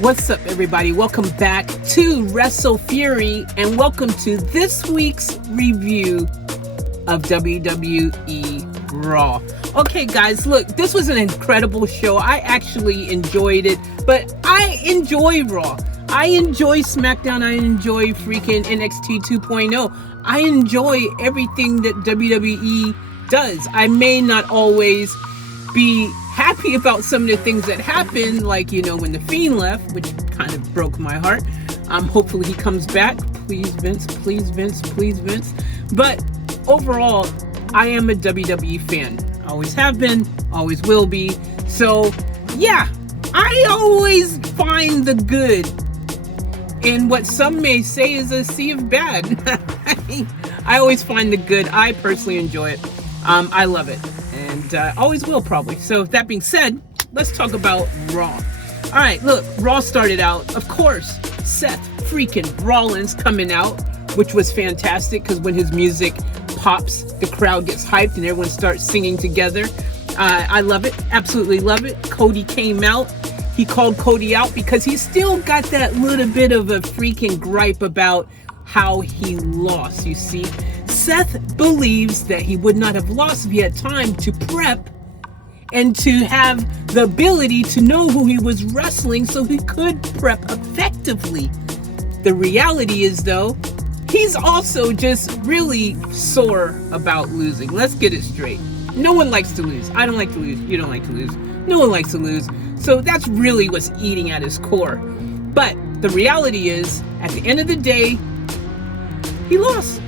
What's up, everybody? Welcome back to WrestleFury, and welcome to this week's review of WWE Raw. Okay, guys, look, this was an incredible show. I actually enjoyed it, but I enjoy Raw. I enjoy SmackDown. I enjoy freaking NXT 2.0. I enjoy everything that WWE does. I may not always be happy about some of the things that happened, like, you know, when The Fiend left, which kind of broke my heart. Hopefully he comes back. Please, Vince. Please, Vince. Please, Vince. But overall, I am a WWE fan. Always have been, always will be. So, yeah, I always find the good in what some may say is a sea of bad. I always find the good. I personally enjoy it. I love it. And always will, probably. So, that being said, let's talk about Raw. All right, look, Raw started out, of course, Seth freaking Rollins coming out, which was fantastic because when his music pops, the crowd gets hyped and everyone starts singing together. I love it. Absolutely love it. Cody came out. He called Cody out because he still got that little bit of a freaking gripe about how he lost, you see. Seth believes that he would not have lost if he had time to prep and to have the ability to know who he was wrestling so he could prep effectively. The reality is, though, he's also just really sore about losing. Let's get it straight. No one likes to lose. I don't like to lose. You don't like to lose. No one likes to lose. So that's really what's eating at his core. But the reality is, at the end of the day, he lost.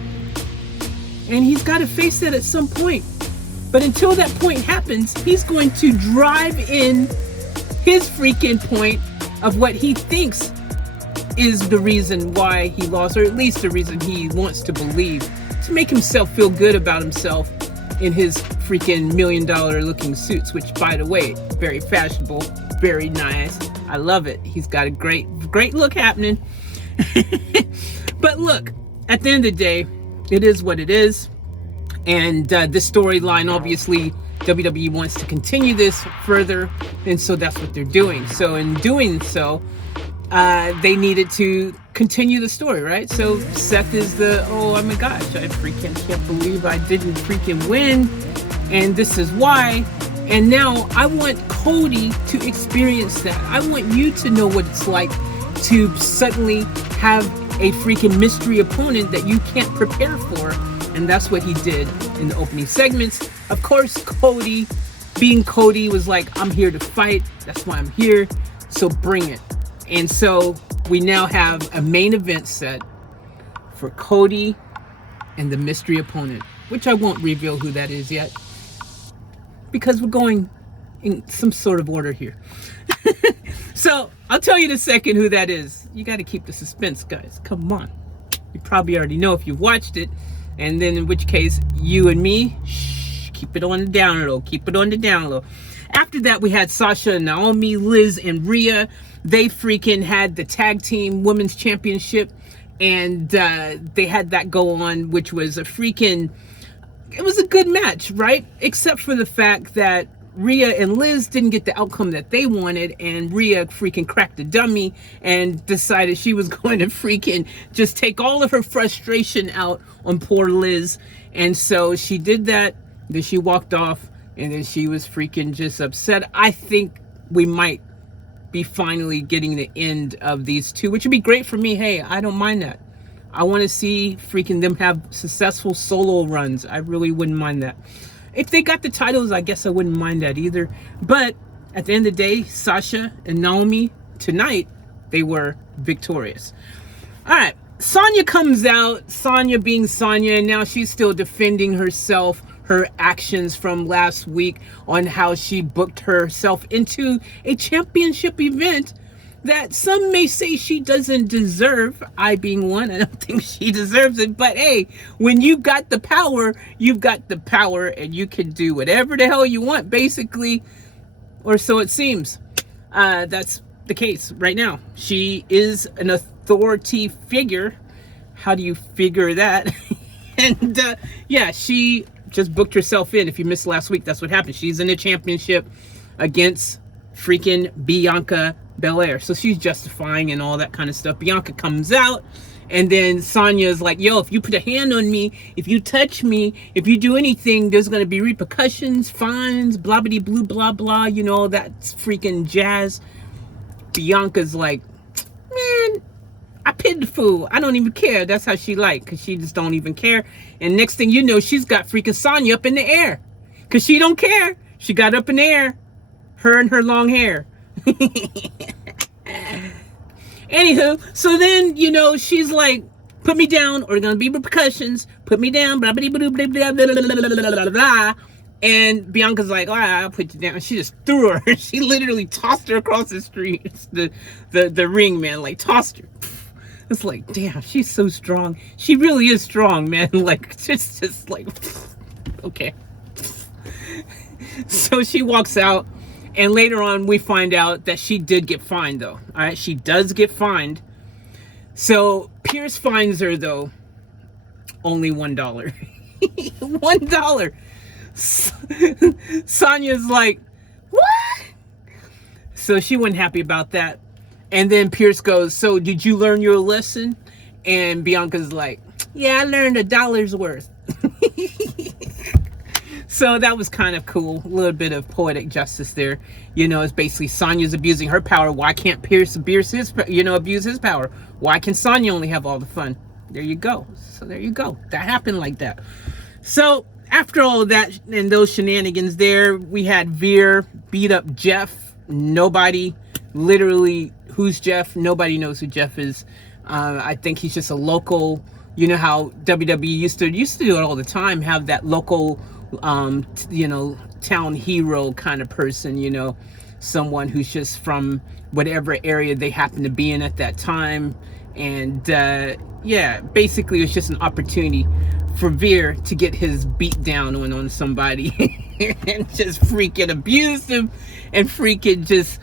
And he's got to face that at some point. But until that point happens, he's going to drive in his freaking point of what he thinks is the reason why he lost, or at least the reason he wants to believe, to make himself feel good about himself in his freaking $1 million looking suits, which, by the way, very fashionable, very nice. I love it. He's got a great look happening. But look, at the end of the day, it is what it is. And this storyline, obviously, WWE wants to continue this further. And so that's what they're doing. So in doing so, they needed to continue the story, right? So Seth is oh my gosh, I freaking can't believe I didn't freaking win. And this is why. And now I want Cody to experience that. I want you to know what it's like to suddenly have a freaking mystery opponent that you can't prepare for. And that's what he did in the opening segments. Of course, Cody, being Cody, was like, I'm here to fight. That's why I'm here. So bring it. And so we now have a main event set for Cody and the mystery opponent, which I won't reveal who that is yet, because we're going in some sort of order here. So I'll tell you in a second who that is. You got to keep the suspense, guys. Come on. You probably already know if you've watched it. And then in which case, you and me, keep it on the down low. Keep it on the down low. After that, we had Sasha, Naomi, Liz, and Rhea. They freaking had the tag team women's championship. And they had that go on, which was it was a good match, right? Except for the fact that Rhea and Liz didn't get the outcome that they wanted, and Rhea freaking cracked a dummy and decided she was going to freaking just take all of her frustration out on poor Liz. And so she did that, then she walked off, and then she was freaking just upset. I think we might be finally getting the end of these two, which would be great for me. Hey, I don't mind that. I want to see freaking them have successful solo runs. I really wouldn't mind that. If they got the titles, I guess I wouldn't mind that either. But at the end of the day, Sasha and Naomi, tonight, they were victorious. All right, Sonya comes out, Sonya being Sonya, and now she's still defending herself, her actions from last week on how she booked herself into a championship event that some may say she doesn't deserve. I being one, I don't think she deserves it. But hey, when you've got the power, you've got the power, and you can do whatever the hell you want, basically, or so it seems. That's the case right now. She is an authority figure. How do you figure that? And yeah, she just booked herself in. If you missed last week, that's what happened. She's in a championship against freaking Bianca Belair. So she's justifying and all that kind of stuff. Bianca comes out, and then Sonya's like, yo, if you put a hand on me, if you touch me, if you do anything, there's going to be repercussions, fines, blah, blah, blah, blah, blah, you know, that's freaking jazz. Bianca's like, man, I pity the fool. I don't even care. That's how she like, because she just don't even care. And next thing you know, she's got freaking Sonya up in the air, because she don't care. She got up in the air, her and her long hair. Anywho, so then, you know, she's like, put me down or gonna be repercussions, put me down, blah, blah, blah, blah, blah, blah, blah, blah, blah. And Bianca's like, all right, I'll put you down. She just threw her. She literally tossed her across the street. It's the ring, man, like tossed her. It's like, damn, she's so strong. She really is strong, man. Like, just like, okay. So she walks out. And later on, we find out that she did get fined, though. All right, she does get fined. So Pierce fines her, though, only $1. $1. Sonya's like, what? So she wasn't happy about that. And then Pierce goes, so did you learn your lesson? And Bianca's like, yeah, I learned $1's worth. So that was kind of cool. A little bit of poetic justice there. You know, it's basically Sonya's abusing her power. Why can't Pierce abuse his power? Why can Sonya only have all the fun? There you go. So there you go. That happened like that. So after all of that and those shenanigans there, we had Veer beat up Jeff. Nobody, literally, who's Jeff? Nobody knows who Jeff is. I think he's just a local. You know how WWE used to do it all the time. Have that local, you know, town hero kind of person, you know, someone who's just from whatever area they happen to be in at that time. And yeah, basically it's just an opportunity for Veer to get his beat down on somebody and just freaking abuse him and freaking just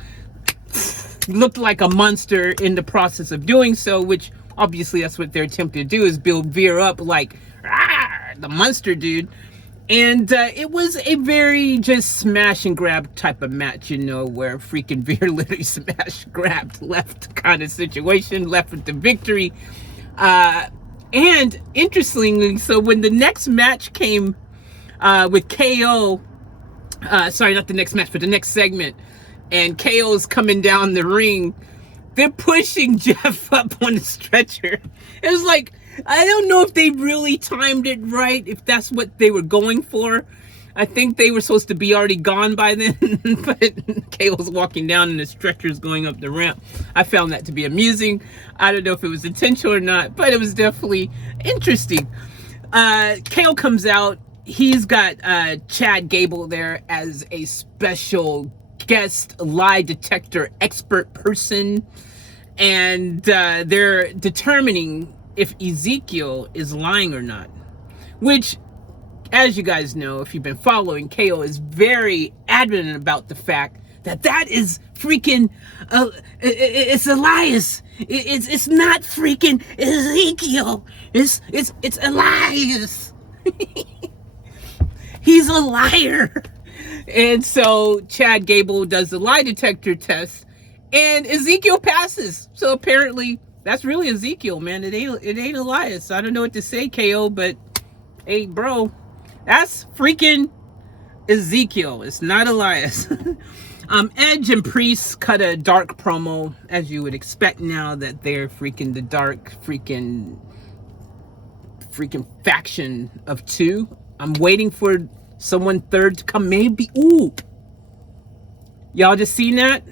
looked like a monster in the process of doing so, which obviously that's what they're attempting to do, is build Veer up like the monster dude. And it was a very just smash and grab type of match, you know, where freaking Veer literally smash, grabbed, left kind of situation, left with the victory. And interestingly, so when the next match came with KO, sorry, not the next match, but the next segment, and KO's coming down the ring, they're pushing Jeff up on the stretcher. It was like, I don't know if they really timed it right, if that's what they were going for. I think they were supposed to be already gone by then, but KO's walking down and the stretcher's going up the ramp. I found that to be amusing. I don't know if it was intentional or not, but it was definitely interesting. KO comes out. He's got Chad Gable there as a special guest lie detector expert person, and they're determining if Ezekiel is lying or not, which, as you guys know, if you've been following, KO is very adamant about the fact that that is freaking it's Elias. It's not freaking Ezekiel. It's Elias. He's a liar. And so Chad Gable does the lie detector test, and Ezekiel passes. So apparently that's really Ezekiel, man. It ain't Elias. I don't know what to say, KO, but hey, bro, that's freaking Ezekiel. It's not Elias. Edge and Priest cut a dark promo, as you would expect now that they're freaking the dark freaking faction of two. I'm waiting for someone third to come, maybe. Ooh, y'all just seen that?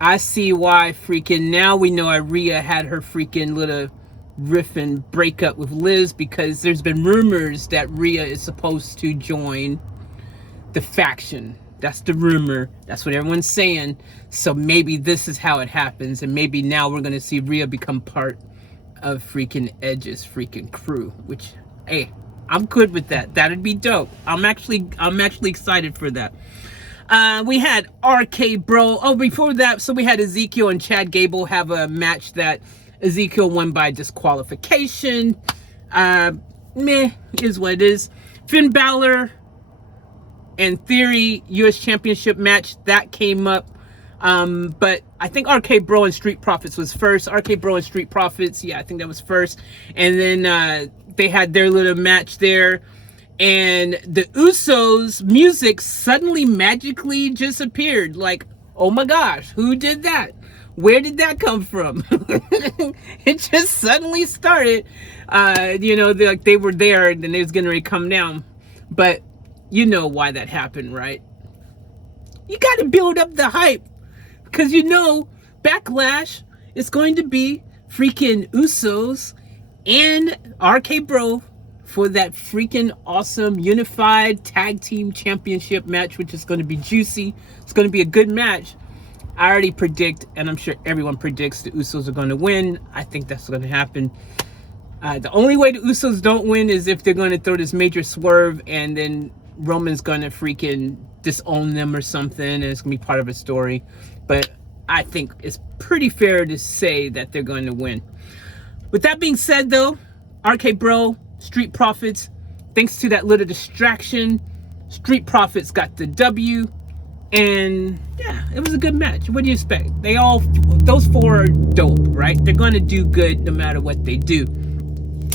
I see why freaking now we know Rhea had her freaking little riff and breakup with Liz, because there's been rumors that Rhea is supposed to join the faction. That's the rumor. That's what everyone's saying. So maybe this is how it happens, and maybe now we're gonna see Rhea become part of freaking Edge's freaking crew, which, hey, I'm good with that. That'd be dope. I'm actually excited for that. We had RK Bro. Oh, before that, so we had Ezekiel and Chad Gable have a match that Ezekiel won by disqualification. Meh, is what it is. Finn Balor and Theory US Championship match that came up. But I think RK Bro and Street Profits was first. RK Bro and Street Profits, yeah, I think that was first. And then they had their little match there. And the Usos music suddenly magically just appeared. Like, oh my gosh, who did that? Where did that come from? It just suddenly started. You know, they were there and then it was going to come down. But you know why that happened, right? You got to build up the hype. Because you know, Backlash is going to be freaking Usos and RK Bro for that freaking awesome unified tag team championship match, which is going to be juicy. It's going to be a good match. I already predict, and I'm sure everyone predicts, the Usos are going to win. I think that's going to happen. The only way the Usos don't win is if they're going to throw this major swerve and then Roman's going to freaking disown them or something, and it's going to be part of a story. But I think it's pretty fair to say that they're going to win. With that being said, though, RK Bro, Street Profits, thanks to that little distraction, Street Profits got the W. And yeah, it was a good match. What do you expect? Those four are dope, right? They're going to do good no matter what they do.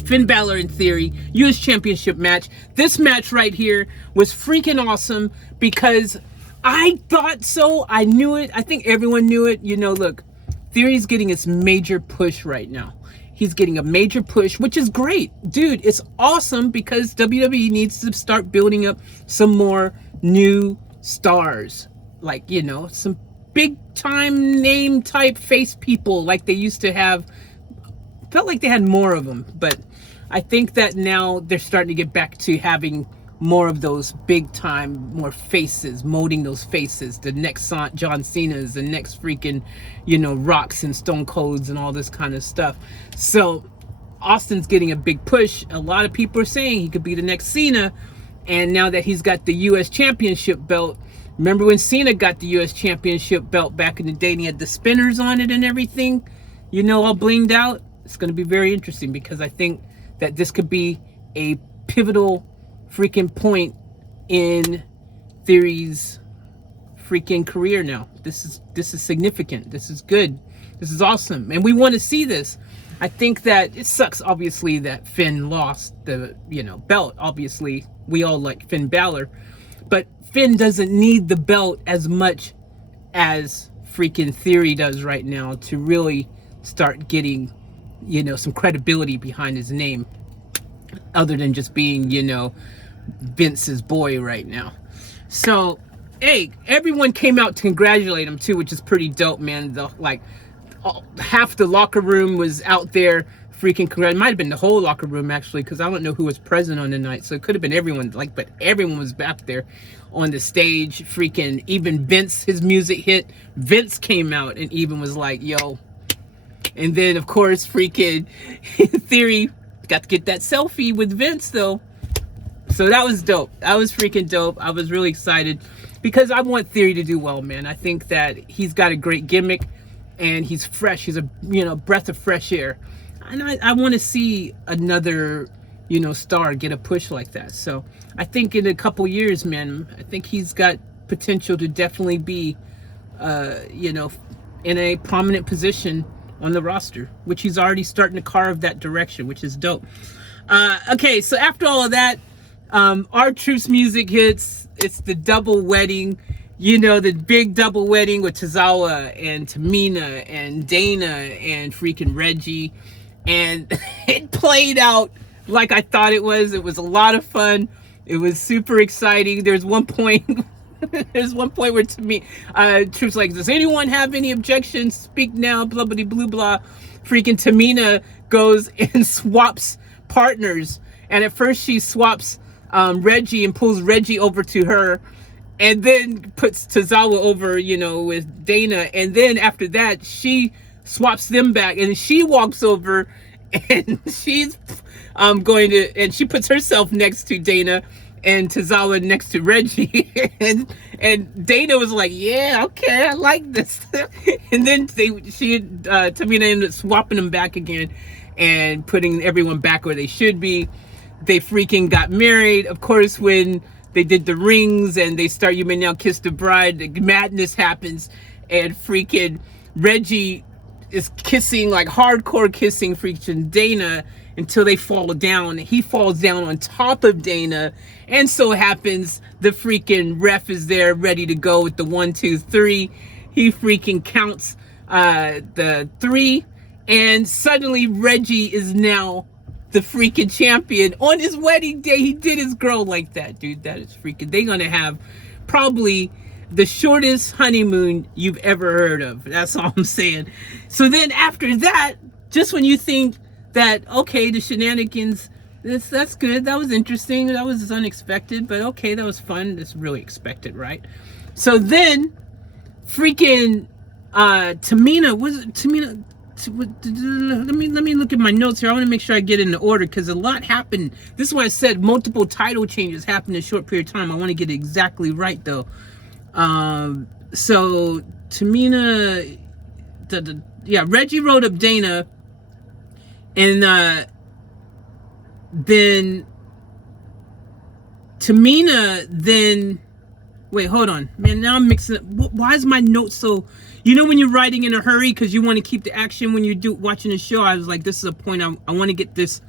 Finn Balor in Theory, US Championship match. This match right here was freaking awesome because I thought so. I knew it. I think everyone knew it. You know, look, Theory's getting its major push right now. He's getting a major push, which is great. Dude, it's awesome because WWE needs to start building up some more new stars. Like, you know, some big time name type face people like they used to have. Felt like they had more of them, but I think that now they're starting to get back to having more of those big time, more faces, molding those faces. The next John Cena's, the next freaking, you know, Rocks and Stone Colds and all this kind of stuff. So Austin's getting a big push. A lot of people are saying he could be the next Cena. And now that he's got the US Championship belt, remember when Cena got the US Championship belt back in the day and he had the spinners on it and everything, you know, all blinged out? It's going to be very interesting because I think that this could be a pivotal freaking point in Theory's freaking career now. This is significant. This is good. This is awesome. And we want to see this. I think that it sucks, obviously, that Finn lost the, you know, belt. Obviously, we all like Finn Balor. But Finn doesn't need the belt as much as freaking Theory does right now to really start getting, you know, some credibility behind his name, other than just being, you know, Vince's boy right now. So, hey, everyone came out to congratulate him too, which is pretty dope, man. Half the locker room was out there freaking congratulating. It might have been the whole locker room actually, because I don't know who was present on the night, so it could have been everyone. But everyone was back there on the stage. Freaking even Vince, his music hit. Vince came out and even was like, "Yo." And then, of course, freaking Theory got to get that selfie with Vince, though. So that was dope. That was freaking dope. I was really excited because I want Theory to do well, man. I think that he's got a great gimmick and he's fresh. He's a, you know, breath of fresh air. And I want to see another, you know, star get a push like that. So I think in a couple years, man, I think he's got potential to definitely be, you know, in a prominent position on the roster, which he's already starting to carve that direction, which is dope. Okay, so after all of that, R-Truth's music hits. It's the double wedding, you know, the big double wedding with Tozawa and Tamina and Dana and freaking Reggie. And it played out like I thought it was. It was a lot of fun. It was super exciting. There's one point where to me, Truth's like, does anyone have any objections? Speak now, blah, blah, blah, blah. Freaking Tamina goes and swaps partners. And at first she swaps Reggie and pulls Reggie over to her, and then puts Tozawa over, you know, with Dana. And then after that, she swaps them back, and she walks over, and she's and she puts herself next to Dana, and Tozawa next to Reggie. and Dana was like, yeah, okay, I like this. And then Tamina ended up swapping them back again and putting everyone back where they should be. They freaking got married. Of course, when they did the rings and they start You May Now Kiss the Bride. The madness happens, and freaking Reggie is kissing, like hardcore kissing freaking Dana until they fall down. He falls down on top of Dana, and so happens the freaking ref is there ready to go with the 1, 2, 3. He freaking counts the 3, and suddenly Reggie is now the freaking champion on his wedding day. He did his girl like that, dude. That is freaking, they're gonna have probably the shortest honeymoon you've ever heard of. That's all I'm saying. So then after that, just when you think that, okay, the shenanigans, that's good, that was interesting, that was unexpected, but okay, that was fun. That's really expected, right? So then freaking Tamina, was it Tamina? Let me look at my notes here. I want to make sure I get in the order, because a lot happened. This is why I said multiple title changes happened in a short period of time. I want to get it exactly right though. So Tamina, yeah, Reggie wrote up Dana, and then Tamina, then wait, hold on, man. Now I'm mixing up. Why is my notes so? You know when you're writing in a hurry because you want to keep the action when you're watching the show. I was like, this is a point. I want to get this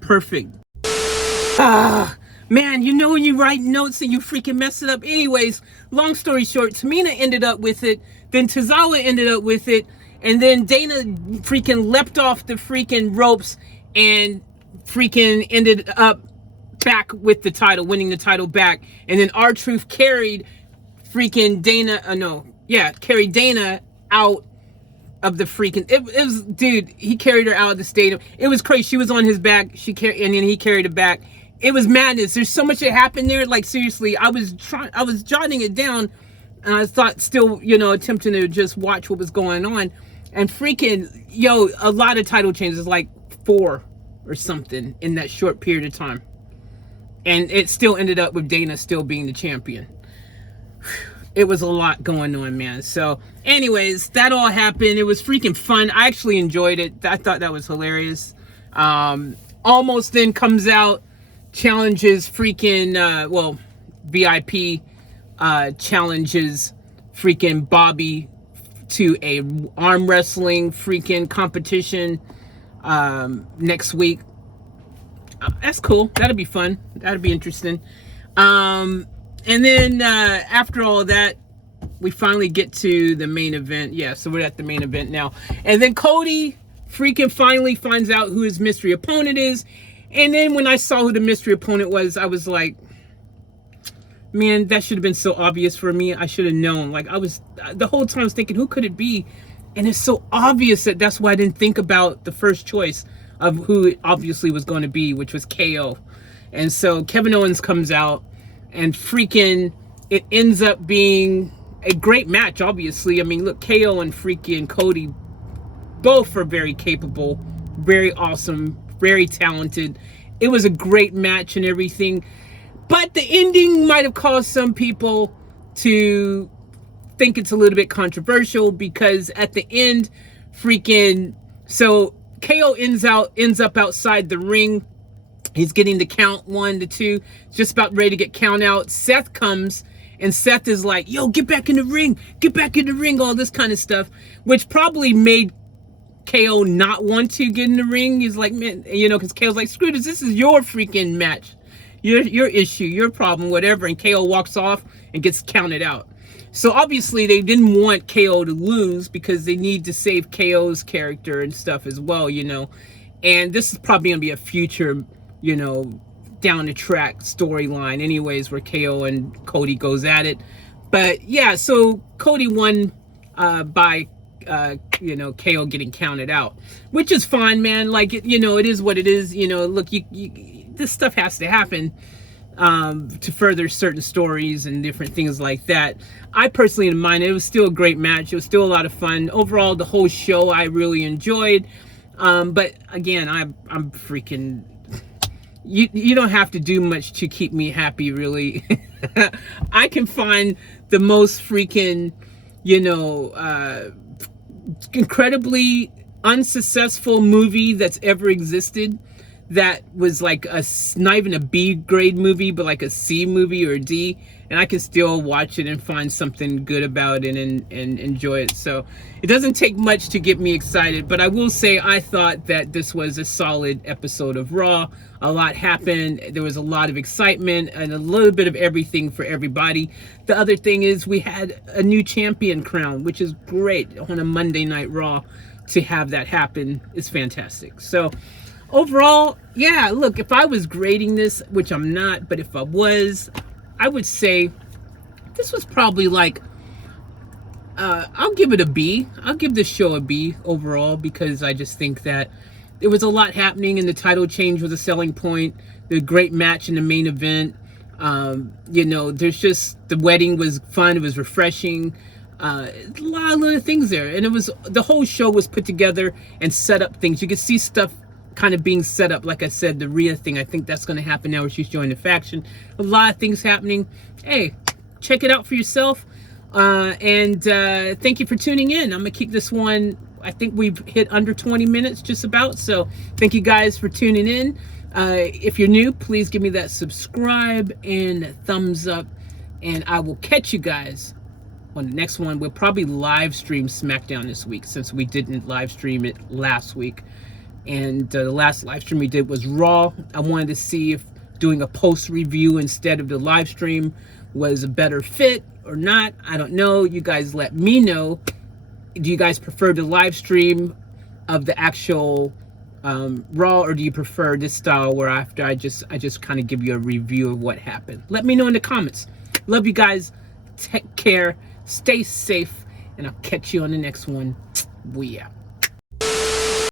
perfect. Man, you know when you write notes and you freaking mess it up. Anyways, long story short, Tamina ended up with it. Then Tozawa ended up with it. And then Dana freaking leapt off the freaking ropes and freaking ended up back with the title, winning the title back. And then R-Truth carried freaking Dana, carried Dana out of the freaking, it was, dude, he carried her out of the stadium. It was crazy. She was on his back, and then he carried her back. It was madness. There's so much that happened there. Like, seriously, I was jotting it down, and I thought, still, attempting to just watch what was going on. And freaking, a lot of title changes, like 4 or something in that short period of time. And it still ended up with Dana still being the champion. It was a lot going on, man. So anyways, that all happened. It was freaking fun. I actually enjoyed it. I thought that was hilarious. Almost then comes out, challenges freaking, VIP challenges freaking Bobby to a arm wrestling freaking competition next week. That's cool. That'll be fun. That'll be interesting. And then after all that, we finally get to the main event. Yeah, so we're at the main event now. And then Cody freaking finally finds out who his mystery opponent is. And then when I saw who the mystery opponent was, I was like, man, that should have been so obvious for me. I should have known. Like, I was, the whole time I was thinking, who could it be? And it's so obvious that that's why I didn't think about the first choice of who it obviously was going to be, which was KO. And so Kevin Owens comes out, and freaking, it ends up being a great match, obviously. I mean, look, KO and freaking Cody both are very capable, very awesome, very talented. It was a great match and everything. But the ending might have caused some people to think it's a little bit controversial, because at the end, freaking, so KO ends up outside the ring. He's getting the count 1 to 2, just about ready to get count out. Seth comes, and Seth is like, yo, get back in the ring, all this kind of stuff, which probably made KO not want to get in the ring. He's like, man, because KO's like, screw this is your freaking match, your issue, your problem, whatever. And KO walks off and gets counted out. So obviously they didn't want KO to lose, because they need to save KO's character and stuff as well, and this is probably gonna be a future, down the track storyline anyways, where KO and Cody goes at it. But yeah, so Cody won by KO getting counted out, which is fine, man. Like, it is what it is. Look, this stuff has to happen to further certain stories and different things like that. I personally didn't mind it. It was still a great match. It was still a lot of fun. Overall, the whole show I really enjoyed. But again, I'm freaking, you don't have to do much to keep me happy, really. I can find the most freaking, incredibly unsuccessful movie that's ever existed that was like not even a B grade movie, but like a C movie or a D, and I can still watch it and find something good about it and enjoy it. So it doesn't take much to get me excited, but I will say I thought that this was a solid episode of Raw. A lot happened. There was a lot of excitement and a little bit of everything for everybody. The other thing is we had a new champion crown, which is great on a Monday Night Raw. To have that happen is fantastic. So overall, yeah, look, if I was grading this, which I'm not, but if I was, I would say this was probably like, I'll give it a B. I'll give this show a B overall, because I just think that there was a lot happening, and the title change was a selling point. The great match in the main event. You know, there's just, the wedding was fun. It was refreshing. A lot of little things there, and it was, the whole show was put together and set up things. You could see stuff kind of being set up. Like I said, the Rhea thing, I think that's going to happen now where she's joining the faction. A lot of things happening. Hey, check it out for yourself. And thank you for tuning in. I'm gonna keep this one, I think we've hit under 20 minutes just about, so thank you guys for tuning in. If you're new, please give me that subscribe and thumbs up, and I will catch you guys on the next one. We'll probably live stream SmackDown this week, since we didn't live stream it last week. And the last live stream we did was Raw. I wanted to see if doing a post review instead of the live stream was a better fit or not. I don't know. You guys let me know. Do you guys prefer the live stream of the actual Raw, or do you prefer this style where after I just kind of give you a review of what happened? Let me know in the comments. Love you guys. Take care. Stay safe, and I'll catch you on the next one. We out.